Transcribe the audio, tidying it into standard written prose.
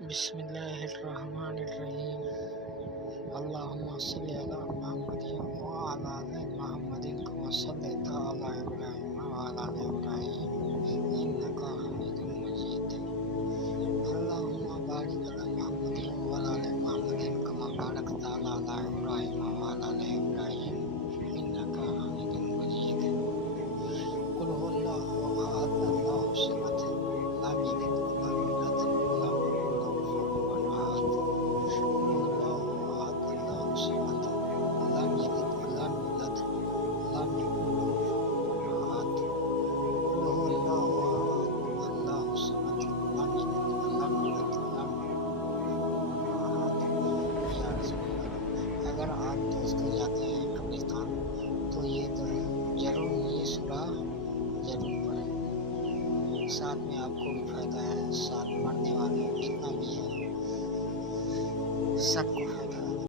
بسم اللہ الرحمن الرحیم اللہم صلی علی محمد وعلی آل محمد کما صلیت علی ابراہیم وعلی آل ابراہیم انک حمید مجید اللہم بارک علی محمد وعلی آل محمد کما بارکت علی ابراہیم وعلی آل ابراہیم انک حمید مجید قل هو اللہ احد اللہ الصمد لم یلد ولم یولد ولم یکن له کفوا احد قل هو اللہ احد اللہ الصمد لم یلد ولم یولد ولم یکن له کفوا احد قل هو اللہ احد اللہ الصمد لم یلد ولم یولد ولم یکن له کفوا احد۔ یا رسول اللہ، اگر آپ دوستوں جاتے ہیں قبرستان تو یہ ضرور یہ سورہ ضرور پڑھیں، ساتھ میں آپ کو بھی فائدہ ہے، ساتھ مرنے والے جتنا بھی ہے سب کو فائدہ